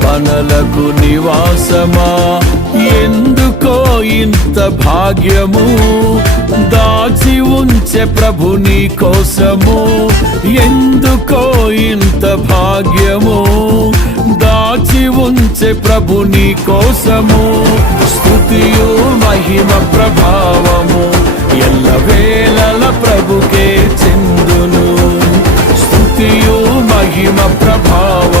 హృదయార్పణలకు నివాసమా? ఎందుకో ఇంత భాగ్యము? దాచి ఉంచే ప్రభు నీ కోసము. ఎందుకో ఇంత భాగ్యము? దాచి ఉంచే ప్రభు నీ కోసము. స్థుతియు మహిమ ప్రభావము ఎల్ల వేళల ప్రభుకే చెందును. స్థుతియు మహిమ ప్రభావము